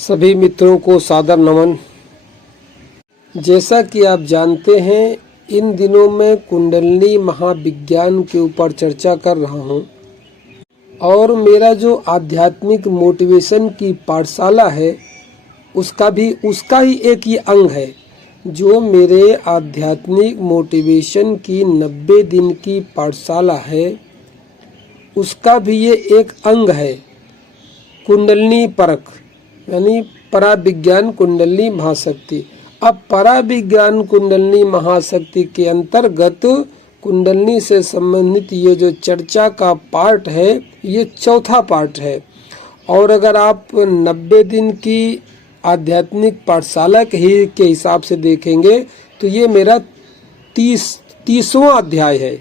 सभी मित्रों को सादर नमन। जैसा कि आप जानते हैं, इन दिनों मैं कुंडलिनी महाविज्ञान के ऊपर चर्चा कर रहा हूं और मेरा जो आध्यात्मिक मोटिवेशन की पाठशाला है उसका ही एक ही अंग है। जो मेरे आध्यात्मिक मोटिवेशन की 90 दिन की पाठशाला है उसका भी ये एक अंग है, कुंडलिनी परख यानी पराविज्ञान कुंडलिनी महाशक्ति। अब पराविज्ञान कुंडलिनी महाशक्ति के अंतर्गत कुंडलिनी से संबंधित ये जो चर्चा का पार्ट है ये चौथा पार्ट है। और अगर आप 90 दिन की आध्यात्मिक पाठशाला के हिसाब से देखेंगे तो ये मेरा 30वां अध्याय है।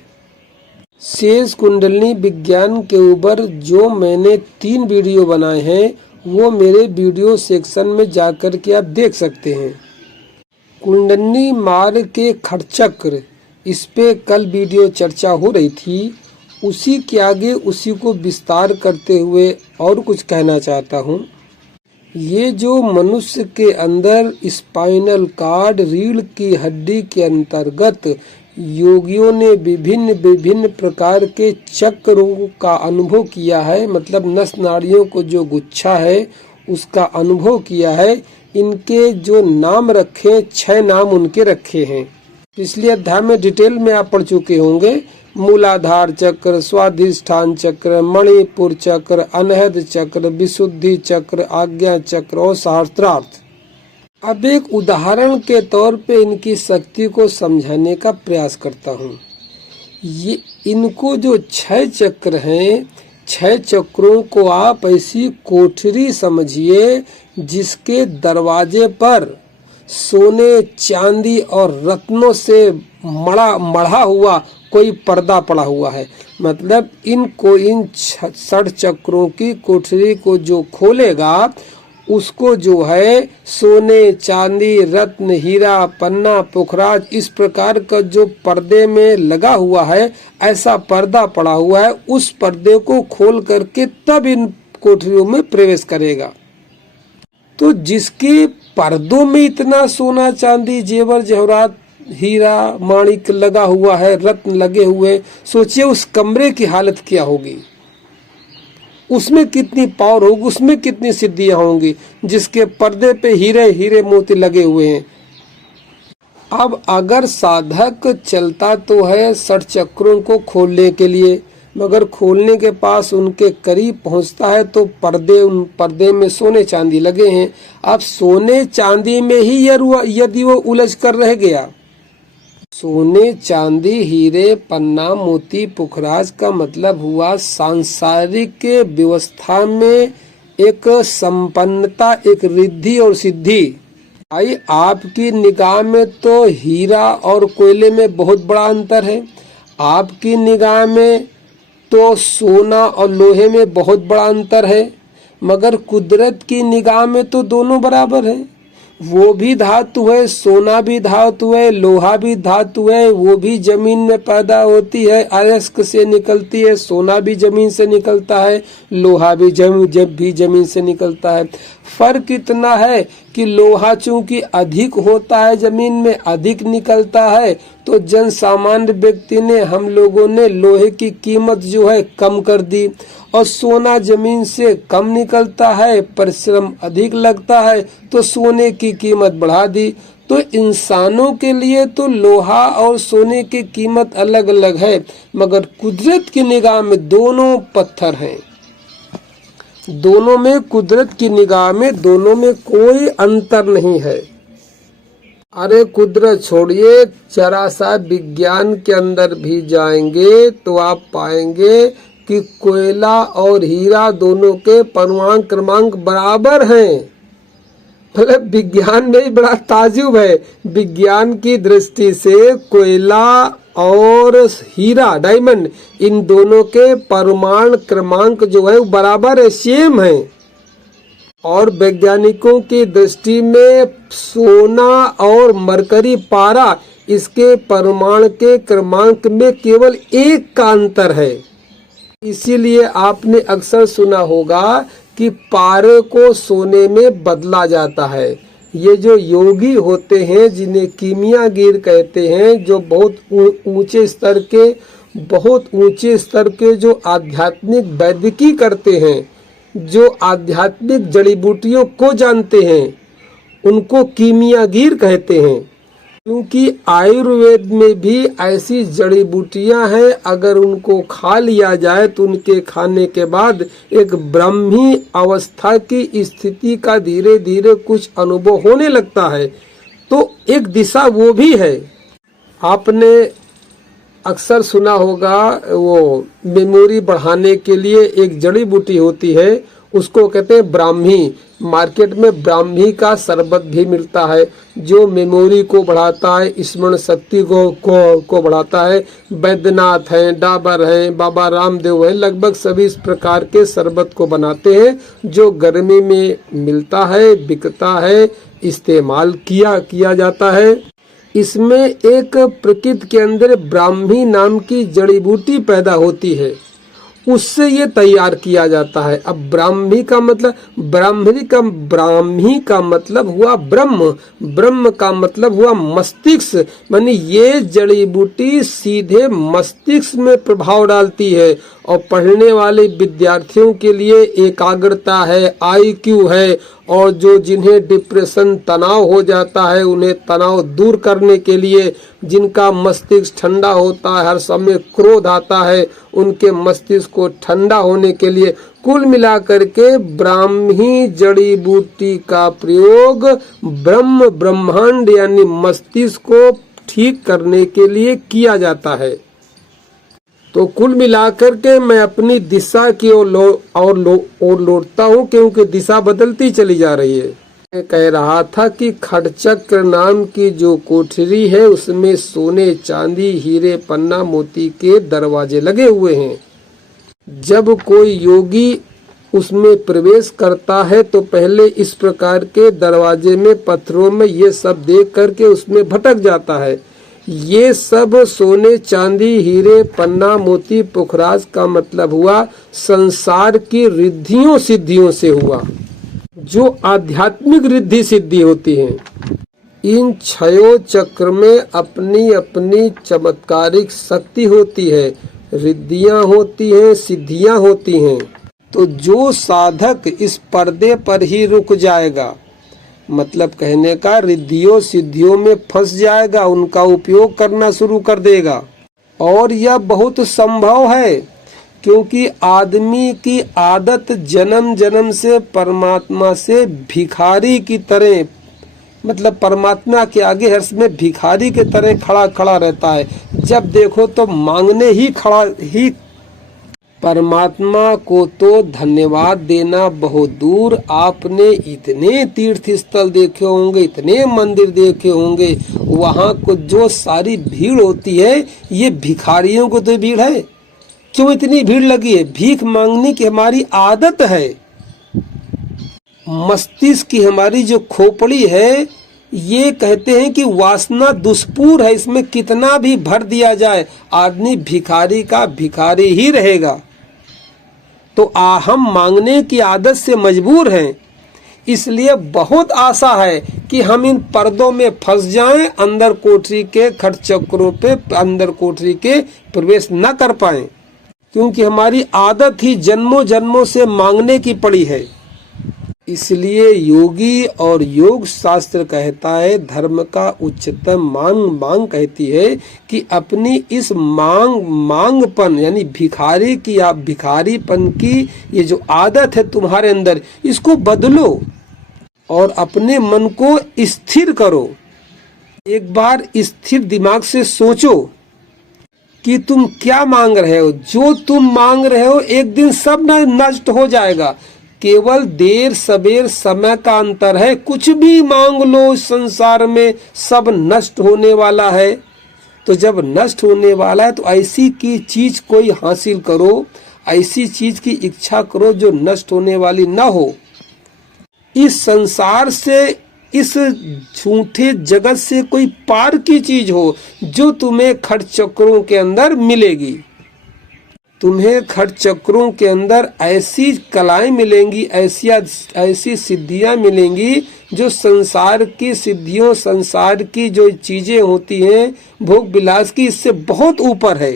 शेष कुंडलिनी विज्ञान के ऊपर जो मैंने 3 वीडियो बनाए हैं वो मेरे वीडियो सेक्शन में जाकर के आप देख सकते हैं। कुंडलिनी मार्ग के खटचक्र, इस पे कल वीडियो चर्चा हो रही थी। उसी के आगे उसी को विस्तार करते हुए और कुछ कहना चाहता हूँ। ये जो मनुष्य के अंदर स्पाइनल कॉर्ड रीढ़ की हड्डी के अंतर्गत योगियों ने विभिन्न प्रकार के चक्रों का अनुभव किया है, मतलब नस नाड़ियों को जो गुच्छा है उसका अनुभव किया है। इनके जो नाम रखे 6 नाम उनके रखे हैं। पिछले अध्याय में डिटेल में आप पढ़ चुके होंगे। मूलाधार चक्र, स्वाधिष्ठान चक्र, मणिपुर चक्र, अनहद चक्र, विशुद्धि चक्र, आज्ञा चक्र और सहस्त्रार्थ। अब एक उदाहरण के तौर पे इनकी शक्ति को समझाने का प्रयास करता हूँ। ये इनको जो 6 चक्र हैं, 6 चक्रों को आप ऐसी कोठरी समझिए जिसके दरवाजे पर सोने, चांदी और रत्नों से मढ़ा हुआ कोई पर्दा पड़ा हुआ है। मतलब इन 6 चक्रों की कोठरी को जो खोलेगा उसको जो है सोने, चांदी, रत्न, हीरा, पन्ना, पुखराज इस प्रकार का जो पर्दे में लगा हुआ है, ऐसा पर्दा पड़ा हुआ है। उस पर्दे को खोल करके तब इन कोठरियों में प्रवेश करेगा। तो जिसके पर्दों में इतना सोना, चांदी, जेवर जवाहरात, हीरा, माणिक लगा हुआ है, रत्न लगे हुए, सोचिए उस कमरे की हालत क्या होगी, उसमें कितनी पावर होगी, उसमें कितनी सिद्धियां होंगी जिसके पर्दे पे हीरे मोती लगे हुए हैं। अब अगर साधक चलता तो है 6 चक्रों को खोलने के लिए, मगर खोलने के पास उनके करीब पहुंचता है तो उन पर्दे में सोने चांदी लगे हैं। अब सोने चांदी में ही यदि वो उलझ कर रह गया, सोने, चांदी, हीरे, पन्ना, मोती, पुखराज का मतलब हुआ सांसारिक व्यवस्था में एक संपन्नता, एक रिद्धि और सिद्धि। भाई आपकी निगाह में तो हीरा और कोयले में बहुत बड़ा अंतर है, आपकी निगाह में तो सोना और लोहे में बहुत बड़ा अंतर है, मगर कुदरत की निगाह में तो दोनों बराबर है। वो भी धातु है, सोना भी धातु है, लोहा भी धातु है, वो भी जमीन में पैदा होती है, अयस्क से निकलती है। सोना भी जमीन से निकलता है, लोहा भी जब भी जमीन से निकलता है। फर्क इतना है कि लोहा चूंकि अधिक होता है, जमीन में अधिक निकलता है, तो जन सामान्य व्यक्ति ने, हम लोगों ने लोहे की कीमत जो है कम कर दी, और सोना जमीन से कम निकलता है, परिश्रम अधिक लगता है, तो सोने की कीमत बढ़ा दी। तो इंसानों के लिए तो लोहा और सोने की कीमत अलग अलग है, मगर कुदरत की निगाह में दोनों पत्थर हैं। दोनों में, कुदरत की निगाह में दोनों में कोई अंतर नहीं है। अरे कुदरत छोड़िए, जरा सा विज्ञान के अंदर भी जाएंगे तो आप पाएंगे कि कोयला और हीरा दोनों के परमाणु क्रमांक बराबर हैं। मतलब विज्ञान में ही बड़ा ताजुब है। विज्ञान की दृष्टि से कोयला और हीरा, डायमंड, इन दोनों के परमाणु क्रमांक जो है वो बराबर है, सेम है। और वैज्ञानिकों की दृष्टि में सोना और मरकरी, पारा, इसके परमाणु के क्रमांक में केवल 1 का अंतर है। इसीलिए आपने अक्सर सुना होगा कि पारे को सोने में बदला जाता है। ये जो योगी होते हैं जिन्हें कीमियागीर कहते हैं, जो बहुत ऊंचे स्तर के जो आध्यात्मिक वैदिकी करते हैं, जो आध्यात्मिक जड़ी बूटियों को जानते हैं, उनको कीमियागीर कहते हैं। क्योंकि आयुर्वेद में भी ऐसी जड़ी बूटियां हैं, अगर उनको खा लिया जाए तो उनके खाने के बाद एक ब्राह्मी अवस्था की स्थिति का धीरे धीरे कुछ अनुभव होने लगता है। तो एक दिशा वो भी है। आपने अक्सर सुना होगा, वो मेमोरी बढ़ाने के लिए एक जड़ी बूटी होती है, उसको कहते हैं ब्राह्मी। मार्केट में ब्राह्मी का शरबत भी मिलता है जो मेमोरी को बढ़ाता है, स्मरण शक्ति को बढ़ाता है। बैद्यनाथ हैं, डाबर हैं, बाबा रामदेव हैं, लगभग सभी इस प्रकार के शरबत को बनाते हैं जो गर्मी में मिलता है, बिकता है, इस्तेमाल किया जाता है। इसमें एक प्रकृति के अंदर ब्राह्मी नाम की जड़ी बूटी पैदा होती है, उससे ये तैयार किया जाता है। अब ब्राह्मी का मतलब हुआ ब्रह्म, ब्रह्म का मतलब हुआ मस्तिष्क। मानी ये जड़ी बूटी सीधे मस्तिष्क में प्रभाव डालती है और पढ़ने वाले विद्यार्थियों के लिए एकाग्रता है, IQ है, और जो जिन्हें डिप्रेशन तनाव हो जाता है उन्हें तनाव दूर करने के लिए, जिनका मस्तिष्क ठंडा होता है, हर समय क्रोध आता है, उनके मस्तिष्क को ठंडा होने के लिए, कुल मिलाकर के ब्राह्मी जड़ी बूटी का प्रयोग ब्रह्मांड यानी मस्तिष्क को ठीक करने के लिए किया जाता है। तो कुल मिलाकर के मैं अपनी दिशा की ओर लौटता हूँ, क्योंकि दिशा बदलती चली जा रही है। मैं कह रहा था कि खड़चक्र नाम की जो कोठरी है उसमें सोने, चांदी, हीरे, पन्ना, मोती के दरवाजे लगे हुए हैं। जब कोई योगी उसमें प्रवेश करता है तो पहले इस प्रकार के दरवाजे में पत्थरों में ये सब देख करके उसमें भटक जाता है। ये सब सोने, चांदी, हीरे, पन्ना, मोती, पुखराज का मतलब हुआ संसार की रिद्धियों सिद्धियों से हुआ, जो आध्यात्मिक रिद्धि सिद्धि होती हैं। इन छयों चक्र में अपनी अपनी चमत्कारिक शक्ति होती है, रिद्धियां होती हैं, सिद्धियां होती हैं। तो जो साधक इस पर्दे पर ही रुक जाएगा, मतलब कहने का रिद्धियों सिद्धियों में फंस जाएगा, उनका उपयोग करना शुरू कर देगा। और यह बहुत संभव है, क्योंकि आदमी की आदत जन्म जन्म से परमात्मा से भिखारी की तरह, मतलब परमात्मा के आगे हर समय भिखारी के तरह खड़ा रहता है। जब देखो तो मांगने ही परमात्मा को तो धन्यवाद देना बहुत दूर, आपने इतने तीर्थ स्थल देखे होंगे, इतने मंदिर देखे होंगे, वहाँ को जो सारी भीड़ होती है, ये भिखारियों को तो भीड़ है। क्यों इतनी भीड़ लगी है? भीख मांगने की हमारी आदत है। मस्तिष्क की हमारी जो खोपड़ी है, ये कहते हैं कि वासना दुष्पूर है, इसमें कितना भी भर दिया जाए आदमी भिखारी का भिखारी ही रहेगा। तो हम मांगने की आदत से मजबूर हैं, इसलिए बहुत आशा है कि हम इन पर्दों में फंस जाएं, अंदर कोठरी के खटचक्रों पे अंदर कोठरी के प्रवेश न कर पाएं, क्योंकि हमारी आदत ही जन्मों जन्मों से मांगने की पड़ी है। इसलिए योगी और योग शास्त्र कहता है, धर्म का उच्चतम मांग कहती है कि अपनी इस मांगपन यानी भिखारीपन की ये जो आदत है तुम्हारे अंदर, इसको बदलो और अपने मन को स्थिर करो। एक बार स्थिर दिमाग से सोचो कि तुम क्या मांग रहे हो। जो तुम मांग रहे हो एक दिन सब नष्ट हो जाएगा, केवल देर सबेर समय का अंतर है। कुछ भी मांग लो संसार में, सब नष्ट होने वाला है। तो जब नष्ट होने वाला है तो ऐसी की चीज कोई हासिल करो, ऐसी चीज की इच्छा करो जो नष्ट होने वाली ना हो। इस संसार से, इस झूठे जगत से कोई पार की चीज हो जो तुम्हें खटचक्रों के अंदर मिलेगी। तुम्हें खट चक्रों के अंदर ऐसी कलाएं मिलेंगी, ऐसी सिद्धियां मिलेंगी जो संसार की सिद्धियों, संसार की जो चीजें होती हैं भोग विलास की, इससे बहुत ऊपर है।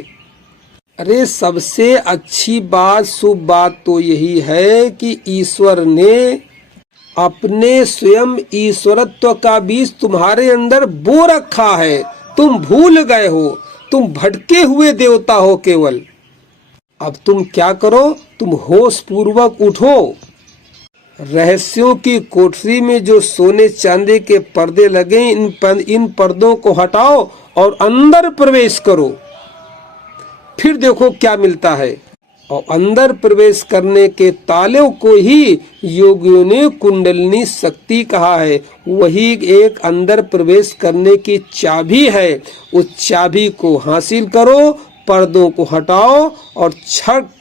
अरे सबसे अच्छी बात, शुभ बात तो यही है कि ईश्वर ने अपने स्वयं ईश्वरत्व का बीज तुम्हारे अंदर बो रखा है। तुम भूल गए हो, तुम भटके हुए देवता हो केवल। अब तुम क्या करो, तुम होश पूर्वक उठो। रहस्यों की कोठरी में जो सोने चांदी के पर्दे लगे, इन पर्दों को हटाओ और अंदर प्रवेश करो। फिर देखो क्या मिलता है। और अंदर प्रवेश करने के तालों को ही योगियों ने कुंडलिनी शक्ति कहा है। वही एक अंदर प्रवेश करने की चाबी है। उस चाबी को हासिल करो, पर्दों को हटाओ और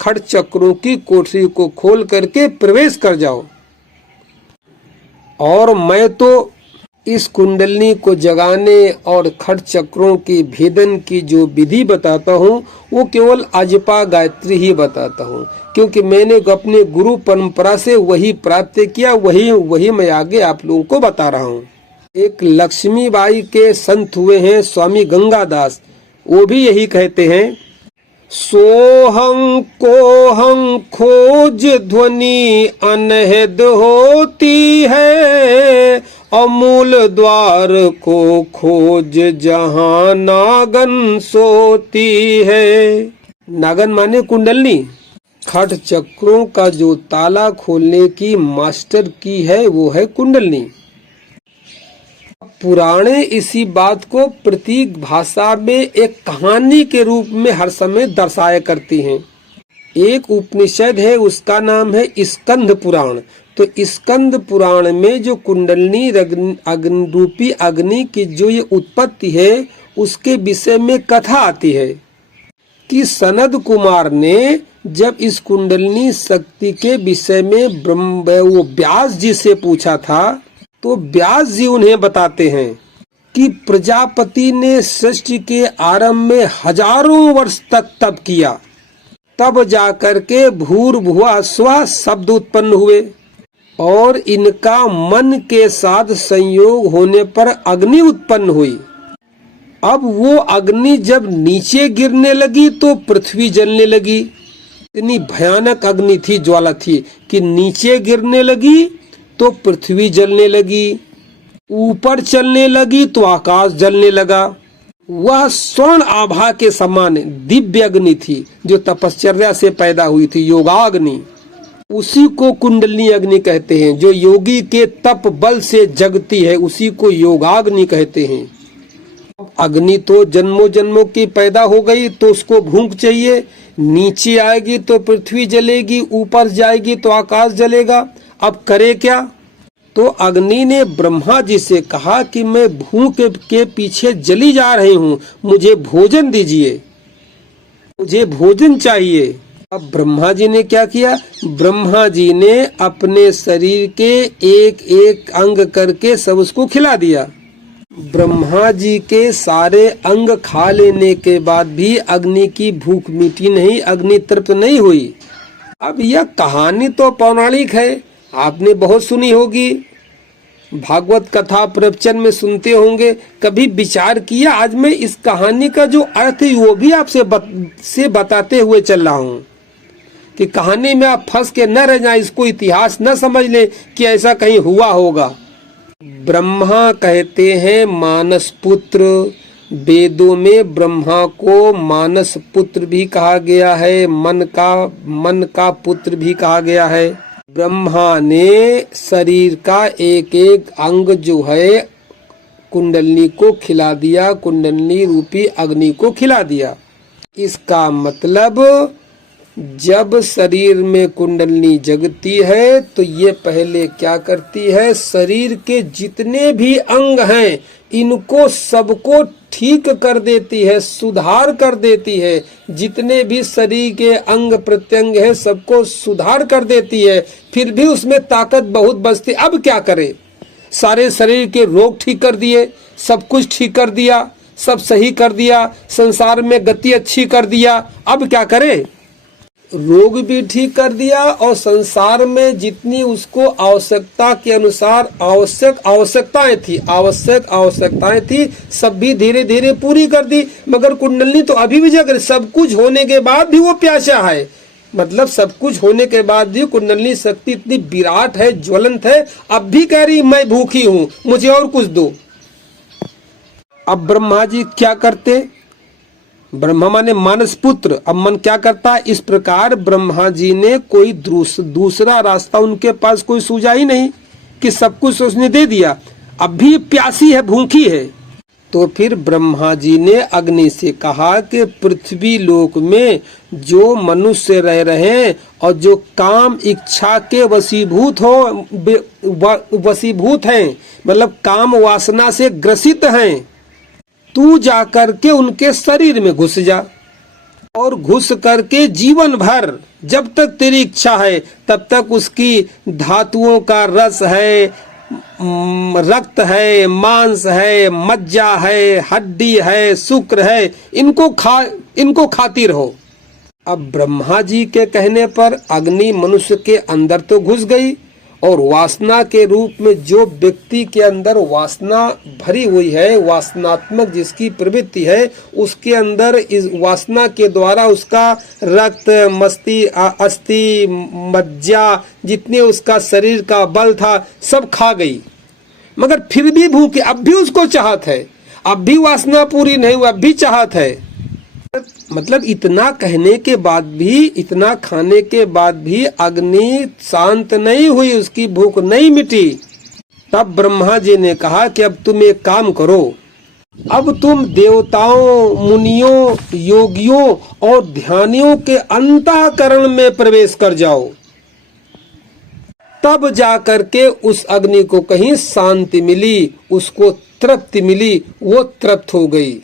खट चक्रों की कोठरी को खोल करके प्रवेश कर जाओ। और मैं तो इस कुंडलिनी को जगाने और खट चक्रों के भेदन की जो विधि बताता हूँ वो केवल अजपा गायत्री ही बताता हूँ, क्योंकि मैंने अपने गुरु परंपरा से वही प्राप्त किया, वही मैं आगे आप लोगों को बता रहा हूँ। एक लक्ष्मीबाई के संत हुए हैं स्वामी गंगादास, वो भी यही कहते हैं, सोहं कोहं खोज ध्वनि अनहद होती है, अमूल द्वार को खोज जहां नागन सोती है। नागन माने कुंडलनी। खट चक्रों का जो ताला खोलने की मास्टर की है वो है कुंडलनी। पुराणे इसी बात को प्रतीक भाषा में एक कहानी के रूप में हर समय दर्शाया करती हैं। एक उपनिषद है, उसका नाम है स्कंद पुराण। तो स्कंद पुराण में जो कुंडलिनी रूपी अग्नि की जो ये उत्पत्ति है उसके विषय में कथा आती है कि सनद कुमार ने जब इस कुंडलिनी शक्ति के विषय में वो व्यास जी से पूछा था, तो व्यास जी उन्हें बताते हैं कि प्रजापति ने सृष्टि के आरंभ में हजारों वर्ष तक तप किया, तब जाकर के भूर्भुवः स्वः शब्द उत्पन्न हुए और इनका मन के साथ संयोग होने पर अग्नि उत्पन्न हुई। अब वो अग्नि जब नीचे गिरने लगी तो पृथ्वी जलने लगी। इतनी भयानक अग्नि थी, ज्वाला थी कि नीचे गिरने लगी तो पृथ्वी जलने लगी, ऊपर चलने लगी तो आकाश जलने लगा। वह स्वर्ण आभा के समान दिव्य अग्नि थी जो तपश्चर्या से पैदा हुई थी, योगाग्नि। उसी को कुंडलिनी अग्नि कहते हैं। जो योगी के तप बल से जगती है उसी को योगाग्नि कहते हैं। अग्नि तो जन्मों जन्मों की पैदा हो गई तो उसको भूख चाहिए, नीचे आएगी तो पृथ्वी जलेगी, ऊपर जाएगी तो आकाश जलेगा। अब करे क्या? तो अग्नि ने ब्रह्मा जी से कहा कि मैं भूख के पीछे जली जा रही हूँ, मुझे भोजन दीजिए, मुझे भोजन चाहिए। अब ब्रह्मा जी ने क्या किया? ब्रह्मा जी ने अपने शरीर के एक एक अंग करके सब उसको खिला दिया। ब्रह्मा जी के सारे अंग खा लेने के बाद भी अग्नि की भूख मिटी नहीं, अग्नि तृप्त नहीं हुई। अब यह कहानी तो पौराणिक है, आपने बहुत सुनी होगी, भागवत कथा प्रवचन में सुनते होंगे। कभी विचार किया? आज मैं इस कहानी का जो अर्थ है वो भी आपसे बताते हुए चल रहा हूँ कि कहानी में आप फंस के न रह जाए, इसको इतिहास न समझ ले कि ऐसा कहीं हुआ होगा। ब्रह्मा कहते हैं मानस पुत्र। वेदों में ब्रह्मा को मानस पुत्र भी कहा गया है, मन का पुत्र भी कहा गया है। ब्रह्मा ने शरीर का एक एक अंग जो है कुंडलिनी को खिला दिया, कुंडलिनी रूपी अग्नि को खिला दिया। इसका मतलब जब शरीर में कुंडलिनी जगती है तो ये पहले क्या करती है? शरीर के जितने भी अंग हैं इनको सबको ठीक कर देती है, सुधार कर देती है। जितने भी शरीर के अंग प्रत्यंग है सबको सुधार कर देती है। फिर भी उसमें ताकत बहुत बचती। अब क्या करे? सारे शरीर के रोग ठीक कर दिए, सब कुछ ठीक कर दिया, सब सही कर दिया, संसार में गति अच्छी कर दिया। अब क्या करे? रोग भी ठीक कर दिया और संसार में जितनी उसको आवश्यकता के अनुसार आवश्यकताएं थी सब भी धीरे धीरे पूरी कर दी। मगर कुंडलनी तो अभी भी जग रही, सब कुछ होने के बाद भी वो प्यासा है। मतलब सब कुछ होने के बाद भी कुंडलनी शक्ति इतनी विराट है, ज्वलंत है, अब भी कह रही मैं भूखी हूं, मुझे और कुछ दो। अब ब्रह्मा जी क्या करते? ब्रह्मा माने मानस पुत्र। अब मन क्या करता है? इस प्रकार ब्रह्मा जी ने कोई दूसरा रास्ता उनके पास कोई सूझा ही नहीं कि सब कुछ उसने दे दिया, अब भी प्यासी है, भूखी है। तो फिर ब्रह्मा जी ने अग्नि से कहा कि पृथ्वी लोक में जो मनुष्य रह रहे हैं और जो काम इच्छा के वशीभूत हैं, मतलब काम वासना से ग्रसित हैं, तू जाकर के उनके शरीर में घुस जा और घुस करके जीवन भर जब तक तेरी इच्छा है तब तक उसकी धातुओं का रस है, रक्त है, मांस है, मज्जा है, हड्डी है, शुक्र है, इनको खाती रहो। अब ब्रह्मा जी के कहने पर अग्नि मनुष्य के अंदर तो घुस गई और वासना के रूप में जो व्यक्ति के अंदर वासना भरी हुई है, वासनात्मक जिसकी प्रवृत्ति है, उसके अंदर इस वासना के द्वारा उसका रक्त, अस्थि, मज्जा, जितने उसका शरीर का बल था सब खा गई। मगर फिर भी भूखे, अब भी उसको चाहत है, अब भी वासना पूरी नहीं हुई, अब भी चाहत है। मतलब इतना कहने के बाद भी, इतना खाने के बाद भी अग्नि शांत नहीं हुई, उसकी भूख नहीं मिटी। तब ब्रह्मा जी ने कहा कि अब तुम एक काम करो, अब तुम देवताओं, मुनियों, योगियों और ध्यानियों के अंतःकरण में प्रवेश कर जाओ। तब जाकर के उस अग्नि को कहीं शांति मिली, उसको तृप्ति मिली, वो तृप्त हो गई।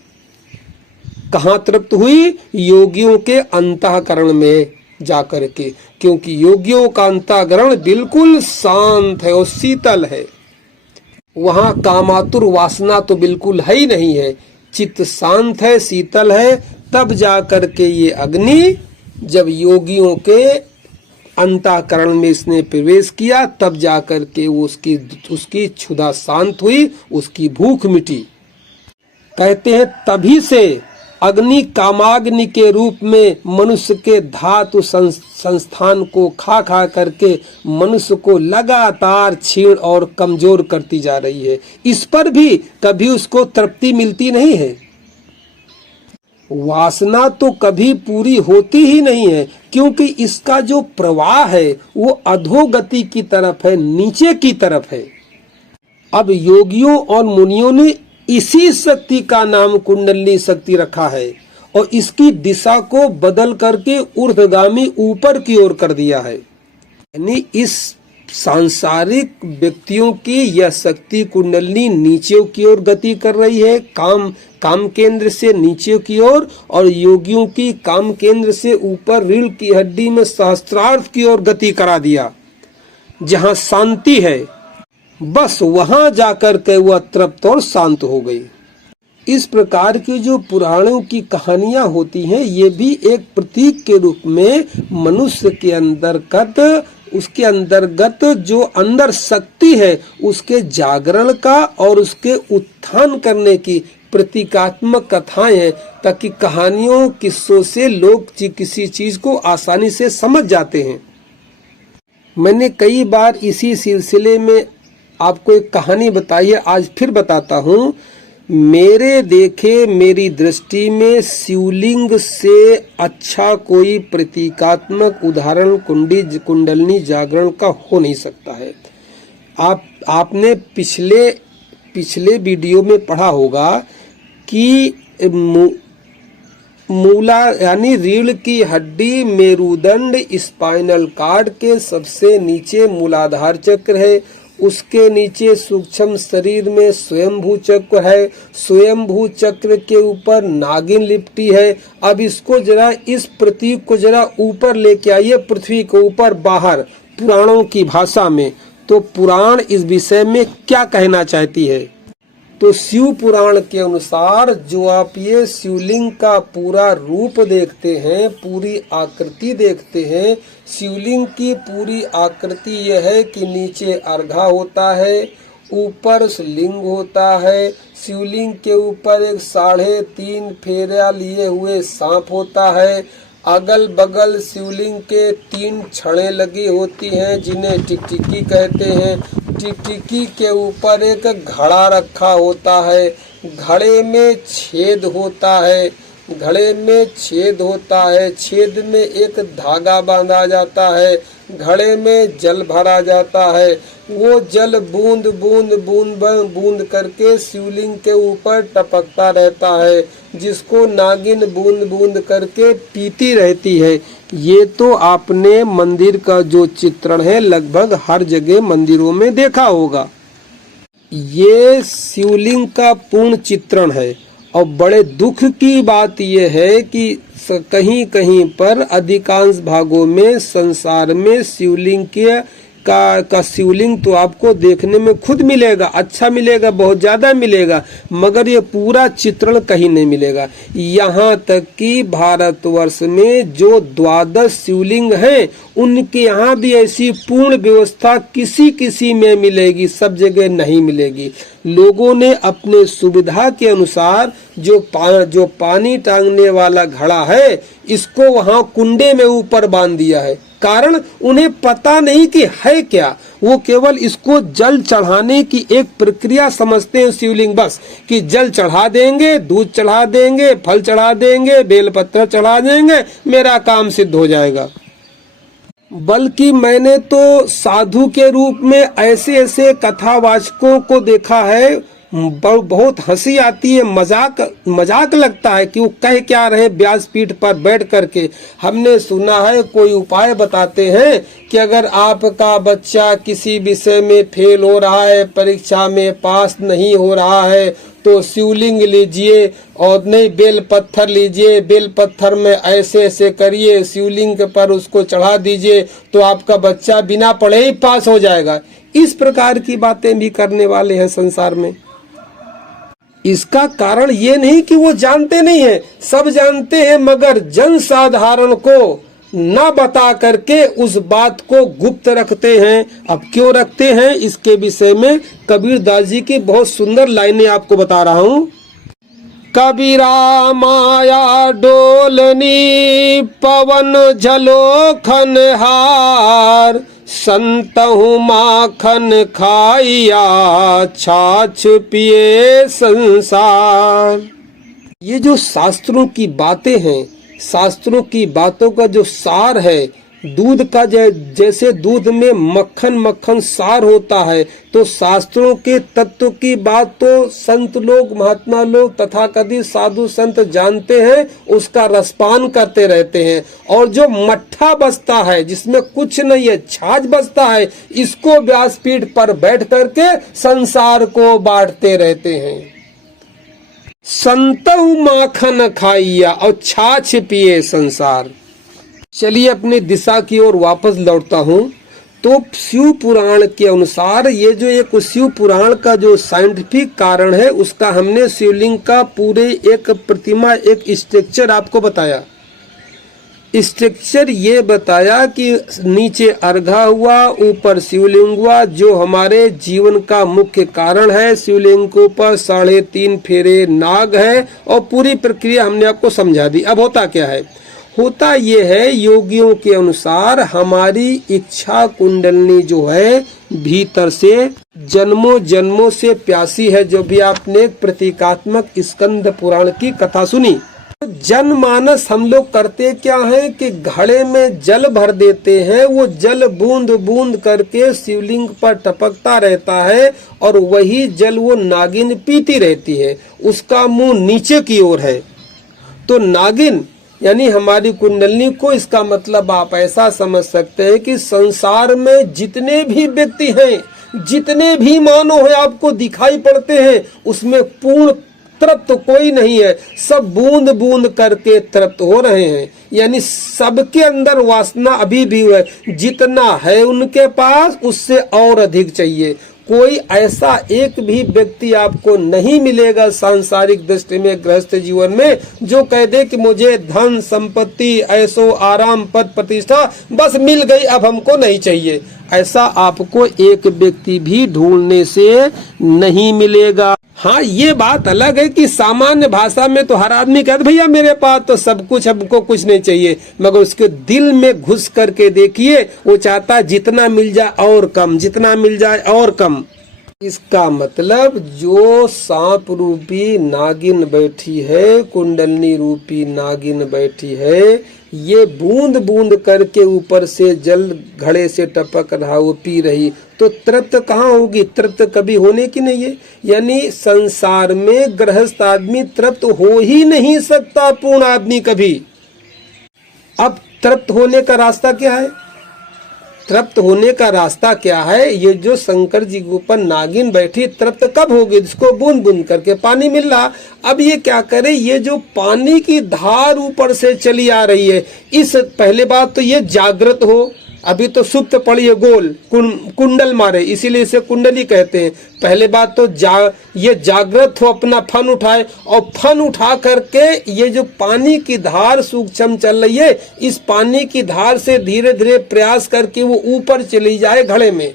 कहाँ तृप्त हुई? योगियों के अंतःकरण में जाकर के, क्योंकि योगियों का अंतःकरण बिल्कुल शांत है और शीतल है, वहां कामातुर वासना तो बिल्कुल है ही नहीं है, चित्त शांत है, शीतल है। तब जाकर के ये अग्नि जब योगियों के अंतःकरण में इसने प्रवेश किया, तब जाकर के वो उसकी क्षुधा शांत हुई, उसकी भूख मिटी। कहते हैं तभी से अग्नि कामाग्नि के रूप में मनुष्य के धातु संस्थान को खा खा करके मनुष्य को लगातार क्षीण और कमजोर करती जा रही है। इस पर भी कभी उसको तृप्ति मिलती नहीं है। वासना तो कभी पूरी होती ही नहीं है, क्योंकि इसका जो प्रवाह है वो अधोगति की तरफ है, नीचे की तरफ है। अब योगियों और मुनियों ने इसी शक्ति का नाम कुंडली शक्ति रखा है और इसकी दिशा को बदल करके ऊर्ध्वगामी ऊपर की ओर कर दिया है। यानी इस सांसारिक व्यक्तियों की यह शक्ति कुंडली नीचे की ओर गति कर रही है, काम केंद्र से नीचे की ओर, और योगियों की काम केंद्र से ऊपर रीढ़ की हड्डी में सहस्त्रार्थ की ओर गति करा दिया। जहाँ शांति है बस वहां जाकर के वह तृप्त और शांत हो गई। इस प्रकार की जो पुराणों की कहानियां होती हैं, ये भी एक प्रतीक के रूप में मनुष्य के अंतर्गत, उसके अंतर्गत जो अंदर शक्ति है उसके जागरण का और उसके उत्थान करने की प्रतीकात्मक कथाएं हैं, ताकि कहानियों, किस्सों से लोग किसी चीज को आसानी से समझ जाते हैं। मैंने कई बार इसी सिलसिले में आपको एक कहानी बताई है, आज फिर बताता हूँ। मेरे देखे, मेरी दृष्टि में शिवलिंग से अच्छा कोई प्रतीकात्मक उदाहरण कुंडलिनी जागरण का हो नहीं सकता है। आपने पिछले वीडियो में पढ़ा होगा कि मूला यानी रीढ़ की हड्डी, मेरुदंड, स्पाइनल कॉर्ड के सबसे नीचे मूलाधार चक्र है, उसके नीचे सूक्ष्म शरीर में स्वयंभू चक्र है, स्वयंभू चक्र के ऊपर नागिन लिपटी है। अब इसको जरा, इस प्रतीक को जरा ऊपर लेके आइए, पृथ्वी के ऊपर बाहर, पुराणों की भाषा में। तो पुराण इस विषय में क्या कहना चाहती है? तो शिव पुराण के अनुसार जो आप ये शिवलिंग का पूरा रूप देखते हैं, पूरी आकृति देखते हैं, शिवलिंग की पूरी आकृति यह है कि नीचे अर्घा होता है, ऊपर लिंग होता है, शिवलिंग के ऊपर एक 3.5 फेरा लिए हुए सांप होता है, अगल बगल शिवलिंग के 3 छड़ें लगी होती हैं जिन्हें टिकटिकी कहते हैं। टिकटिकी के ऊपर एक घड़ा रखा होता है, घड़े में छेद होता है, घड़े में छेद होता है, छेद में एक धागा बांधा जाता है, घड़े में जल भरा जाता है, वो जल बूंद बूंद बूंद बूंद करके शिवलिंग के ऊपर टपकता रहता है, जिसको नागिन बूंद बूंद करके पीती रहती है। ये तो आपने मंदिर का जो चित्रण है लगभग हर जगह मंदिरों में देखा होगा। ये शिवलिंग का पूर्ण चित्रण है और बड़े दुख की बात यह है कि कहीं कहीं पर अधिकांश भागों में संसार में शिवलिंग का शिवलिंग तो आपको देखने में खुद मिलेगा, अच्छा मिलेगा, बहुत ज्यादा मिलेगा, मगर ये पूरा चित्रण कहीं नहीं मिलेगा। यहाँ तक कि भारतवर्ष में जो 12 शिवलिंग हैं उनके यहाँ भी ऐसी पूर्ण व्यवस्था किसी किसी में मिलेगी, सब जगह नहीं मिलेगी। लोगों ने अपने सुविधा के अनुसार जो पानी टांगने वाला घड़ा है इसको वहाँ कुंडे में ऊपर बांध दिया है, कारण उन्हें पता नहीं कि है क्या, वो केवल इसको जल चढ़ाने की एक प्रक्रिया समझते हैं शिवलिंग, बस कि जल चढ़ा देंगे, दूध चढ़ा देंगे, फल चढ़ा देंगे, बेलपत्र चढ़ा देंगे, मेरा काम सिद्ध हो जाएगा। बल्कि मैंने तो साधु के रूप में ऐसे ऐसे कथावाचकों को देखा है, बहुत हंसी आती है, मजाक लगता है कि वो कह क्या रहे व्यासपीठ पर बैठ करके। हमने सुना है कोई उपाय बताते हैं कि अगर आपका बच्चा किसी विषय में फेल हो रहा है, परीक्षा में पास नहीं हो रहा है, तो शिवलिंग लीजिए और नहीं बेल पत्थर लीजिए, बेल पत्थर में ऐसे ऐसे करिए, शिवलिंग पर उसको चढ़ा दीजिए तो आपका बच्चा बिना पढ़े ही पास हो जाएगा। इस प्रकार की बातें भी करने वाले हैं संसार में। इसका कारण ये नहीं कि वो जानते नहीं है, सब जानते हैं, मगर जन साधारण को न बता करके उस बात को गुप्त रखते हैं। अब क्यों रखते हैं इसके विषय में कबीरदास जी की बहुत सुंदर लाइनें आपको बता रहा हूँ। कबीरा माया डोलनी पवन झलोखन हार, संतहु माखन खाइया छाछ पिए संसार। ये जो शास्त्रों की बातें हैं, शास्त्रों की बातों का जो सार है, दूध का जैसे दूध में मक्खन मक्खन सार होता है, तो शास्त्रों के तत्व की बात तो संत लोग, महात्मा लोग, तथाकथित साधु संत जानते हैं, उसका रसपान करते रहते हैं। और जो मट्ठा बचता है जिसमें कुछ नहीं है, छाछ बचता है, इसको व्यासपीठ पर बैठ करके संसार को बांटते रहते हैं। संतहु माखन खाइया और छाछ पिए संसार। चलिए अपनी दिशा की ओर वापस लौटता हूँ। तो शिव पुराण के अनुसार ये जो एक शिव पुराण का जो साइंटिफिक कारण है, उसका हमने शिवलिंग का पूरे एक प्रतिमा, एक स्ट्रक्चर आपको बताया। स्ट्रक्चर ये बताया कि नीचे अर्घा हुआ, ऊपर शिवलिंग हुआ, जो हमारे जीवन का मुख्य कारण है। शिवलिंग के ऊपर 3.5 फेरे नाग है और पूरी प्रक्रिया हमने आपको समझा दी। अब होता क्या है? होता ये है, योगियों के अनुसार हमारी इच्छा कुंडलनी जो है भीतर से जन्मों जन्मों से प्यासी है। जो भी आपने प्रतीकात्मक स्कंद पुराण की कथा सुनी, जनमानस हम लोग करते क्या है कि घड़े में जल भर देते हैं, वो जल बूंद बूंद करके शिवलिंग पर टपकता रहता है और वही जल वो नागिन पीती रहती है। उसका मुंह नीचे की ओर है, तो नागिन यानी हमारी कुंडलनी को, इसका मतलब आप ऐसा समझ सकते हैं कि संसार में जितने भी व्यक्ति हैं, जितने भी मानव हैं आपको दिखाई पड़ते हैं, उसमें पूर्ण तृप्त कोई नहीं है। सब बूंद बूंद करके तृप्त हो रहे हैं, यानी सबके अंदर वासना अभी भी है। जितना है उनके पास उससे और अधिक चाहिए। कोई ऐसा एक भी व्यक्ति आपको नहीं मिलेगा सांसारिक दृष्टि में, गृहस्थ जीवन में, जो कह दे कि मुझे धन संपत्ति ऐशो आराम पद प्रतिष्ठा बस मिल गई, अब हमको नहीं चाहिए। ऐसा आपको एक व्यक्ति भी ढूंढने से नहीं मिलेगा। हाँ, ये बात अलग है कि सामान्य भाषा में तो हर आदमी कहता भैया मेरे पास तो सब कुछ, हमको कुछ नहीं चाहिए, मगर उसके दिल में घुस करके देखिए, वो चाहता है जितना मिल जाए और कम, जितना मिल जाए और कम। इसका मतलब जो सांप रूपी नागिन बैठी है, कुंडलनी रूपी नागिन बैठी है, ये बूंद बूंद करके ऊपर से जल घड़े से टपक रहा, वो पी रही, तो तृप्त कहाँ होगी? तृप्त कभी होने की नहीं है। यानी संसार में गृहस्थ आदमी तृप्त हो ही नहीं सकता, पूर्ण आदमी कभी। अब तृप्त होने का रास्ता क्या है? तृप्त होने का रास्ता क्या है? ये जो शंकर जी के ऊपर नागिन बैठी, तृप्त कब होगी? जिसको बूंद बूंद करके पानी मिल रहा। अब ये क्या करे, ये जो पानी की धार ऊपर से चली आ रही है, इस पहले बात तो ये जागृत हो, अभी तो सुप्त पड़ी है, गोल कुंडल मारे, इसीलिए इसे कुंडली कहते हैं। पहले बात तो ये जागृत हो, अपना फन उठाए, और फन उठा करके ये जो पानी की धार सूक्ष्म चल रही है, इस पानी की धार से धीरे धीरे प्रयास करके वो ऊपर चली जाए घड़े में।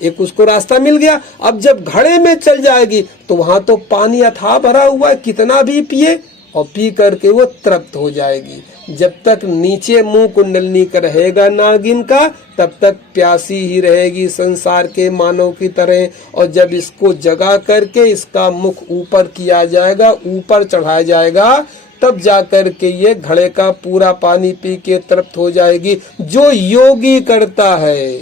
एक उसको रास्ता मिल गया। अब जब घड़े में चल जाएगी तो वहां तो पानी अथाह भरा हुआ है, कितना भी पिए, और पी करके वो तृप्त हो जाएगी। जब तक नीचे मुंह कुंडलनी का रहेगा नागिन का, तब तक प्यासी ही रहेगी संसार के मानव की तरह। और जब इसको जगा करके इसका मुख ऊपर किया जाएगा, ऊपर चढ़ाया जाएगा, तब जाकर के ये घड़े का पूरा पानी पी के तृप्त हो जाएगी। जो योगी करता है,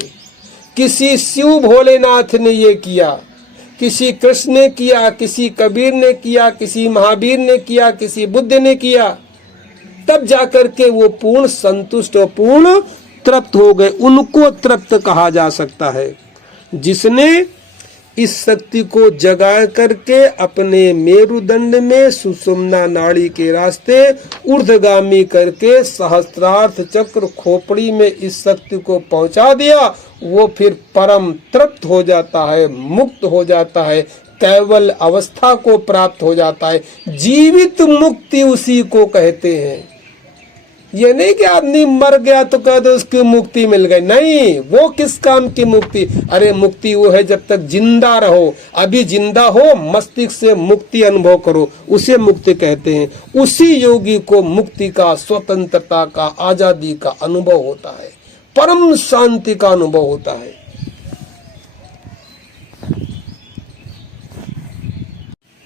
किसी शिव भोलेनाथ ने ये किया, किसी कृष्ण ने किया, किसी कबीर ने किया, किसी महावीर ने किया, किसी बुद्ध ने किया, तब जाकर के वो पूर्ण संतुष्ट और पूर्ण तृप्त हो गए, उनको तृप्त कहा जा सकता है। जिसने इस शक्ति को जगा करके अपने मेरुदंड में सुषुम्ना नाड़ी के रास्ते ऊर्ध्वगामी करके सहस्त्रार्थ चक्र खोपड़ी में इस शक्ति को पहुंचा दिया, वो फिर परम तृप्त हो जाता है, मुक्त हो जाता है, केवल अवस्था को प्राप्त हो जाता है। जीवित मुक्ति उसी को कहते हैं। ये नहीं कि आदमी मर गया तो कह दो उसकी मुक्ति मिल गई, नहीं, वो किस काम की मुक्ति? अरे मुक्ति वो है जब तक जिंदा रहो, अभी जिंदा हो, मस्तिष्क से मुक्ति अनुभव करो, उसे मुक्ति कहते हैं। उसी योगी को मुक्ति का, स्वतंत्रता का, आजादी का अनुभव होता है, परम शांति का अनुभव होता है।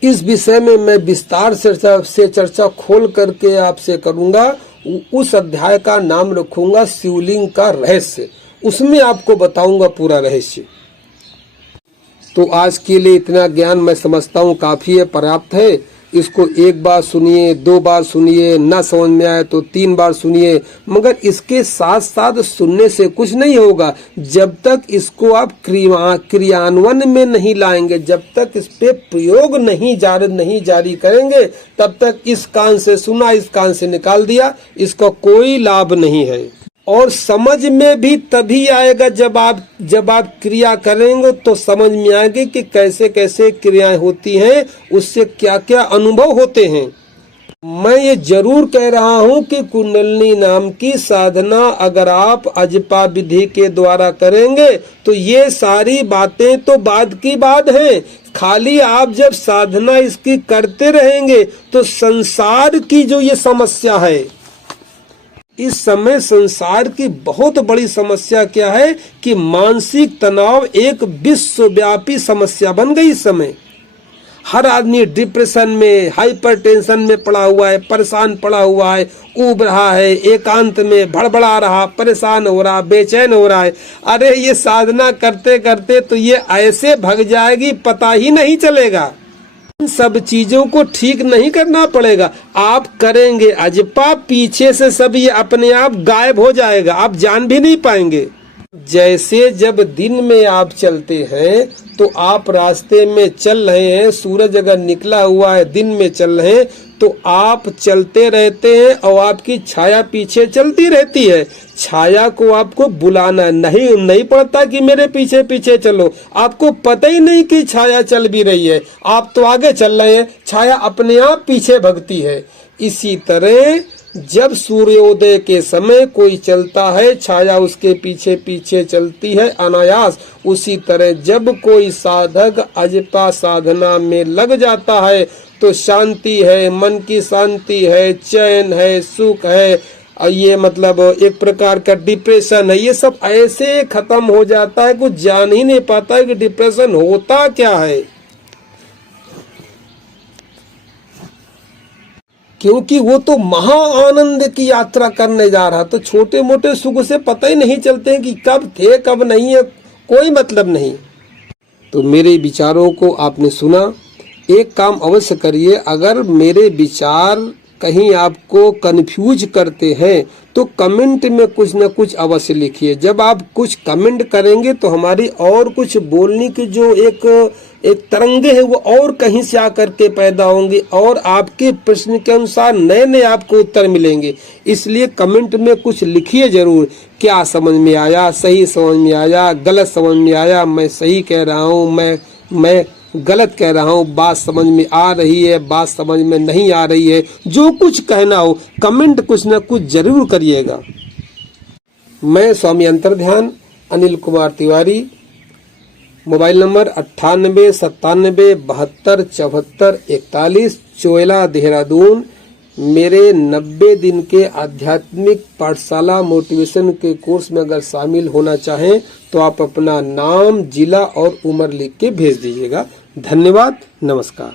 इस विषय में मैं विस्तार से चर्चा खोल करके आपसे करूंगा। उस अध्याय का नाम रखूंगा शिवलिंग का रहस्य, उसमें आपको बताऊंगा पूरा रहस्य। तो आज के लिए इतना ज्ञान मैं समझता हूँ काफी है, पर्याप्त है। इसको एक बार सुनिए, दो बार सुनिए, ना समझ में आए तो 3 बार सुनिए, मगर इसके साथ साथ सुनने से कुछ नहीं होगा। जब तक इसको आप क्रियान्वयन में नहीं लाएंगे, जब तक इस पे प्रयोग नहीं जारी करेंगे, तब तक इस कान से सुना, इस कान से निकाल दिया, इसका कोई लाभ नहीं है। और समझ में भी तभी आएगा जब आप क्रिया करेंगे, तो समझ में आएगी कि कैसे कैसे क्रियाएं होती हैं, उससे क्या क्या अनुभव होते हैं। मैं ये जरूर कह रहा हूं कि कुंडलिनी नाम की साधना अगर आप अजपा विधि के द्वारा करेंगे तो ये सारी बातें तो बाद की बात हैं। खाली आप जब साधना इसकी करते रहेंगे तो संसार की जो ये समस्या है, इस समय संसार की बहुत बड़ी समस्या क्या है कि मानसिक तनाव एक विश्वव्यापी समस्या बन गई। इस समय हर आदमी डिप्रेशन में, हाइपरटेंशन में पड़ा हुआ है, परेशान पड़ा हुआ है, ऊब रहा है, एकांत में भड़बड़ा रहा, परेशान हो रहा, बेचैन हो रहा है। अरे ये साधना करते करते तो ये ऐसे भग जाएगी, पता ही नहीं चलेगा। सब चीजों को ठीक नहीं करना पड़ेगा, आप करेंगे अजपा, पीछे से सब ये अपने आप गायब हो जाएगा, आप जान भी नहीं पाएंगे। जैसे जब दिन में आप चलते हैं तो आप रास्ते में चल रहे हैं, सूरज अगर निकला हुआ है, दिन में चल रहे हैं तो आप चलते रहते हैं और आपकी छाया पीछे चलती रहती है। छाया को आपको बुलाना नहीं पड़ता कि मेरे पीछे पीछे चलो, आपको पता ही नहीं कि छाया चल भी रही है, आप तो आगे चल रहे हैं, छाया अपने आप पीछे भगती है। इसी तरह जब सूर्योदय के समय कोई चलता है, छाया उसके पीछे पीछे चलती है अनायास। उसी तरह जब कोई साधक अजपा साधना में लग जाता है तो शांति है, मन की शांति है, चैन है, सुख है, ये मतलब एक प्रकार का डिप्रेशन है, ये सब ऐसे खत्म हो जाता है, कुछ जान ही नहीं पाता है कि डिप्रेशन होता क्या है। क्योंकि वो तो महा आनंद की यात्रा करने जा रहा, तो छोटे मोटे सुख से पता ही नहीं चलते हैं कि कब थे कब नहीं है, कोई मतलब नहीं। तो मेरे विचारों को आपने सुना, एक काम अवश्य करिए, अगर मेरे विचार कहीं आपको कंफ्यूज करते हैं तो कमेंट में कुछ न कुछ अवश्य लिखिए। जब आप कुछ कमेंट करेंगे तो हमारी और कुछ बोलने की जो एक तरंगे है वो और कहीं से आकर के पैदा होंगे और आपके प्रश्न के अनुसार नए नए आपको उत्तर मिलेंगे। इसलिए कमेंट में कुछ लिखिए जरूर, क्या समझ में आया, सही समझ में आया, गलत समझ में आया, मैं सही कह रहा हूँ, मैं गलत कह रहा हूँ, बात समझ में आ रही है, बात समझ में नहीं आ रही है, जो कुछ कहना हो कमेंट कुछ न कुछ जरूर करिएगा। मैं स्वामी अंतर्ध्यान अनिल कुमार तिवारी, मोबाइल नंबर 9897727441, चोयला देहरादून। मेरे 90 दिन के आध्यात्मिक पाठशाला मोटिवेशन के कोर्स में अगर शामिल होना चाहें तो आप अपना नाम, जिला और उम्र लिख के भेज दीजिएगा। धन्यवाद, नमस्कार।